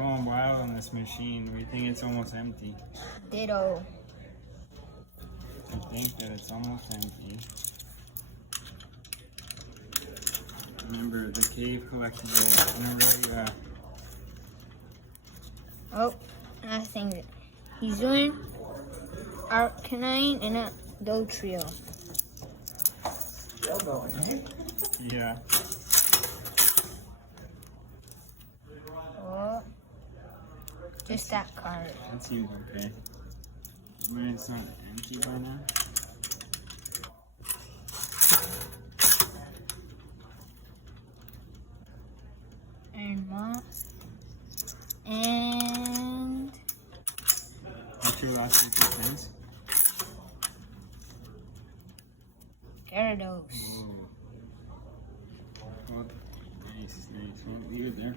going wild on this machine. We think it's almost empty. Ditto. I think that it's almost empty. Remember the cave collectible. Remember that you Oh, I think he's doing Arcanine and a Dotrio. Yeah. Oh, just that card. That seems okay. But it's not empty by now. And Moss. And What's your last 2 things? Gyarados. Oh, nice. Well, leave it there.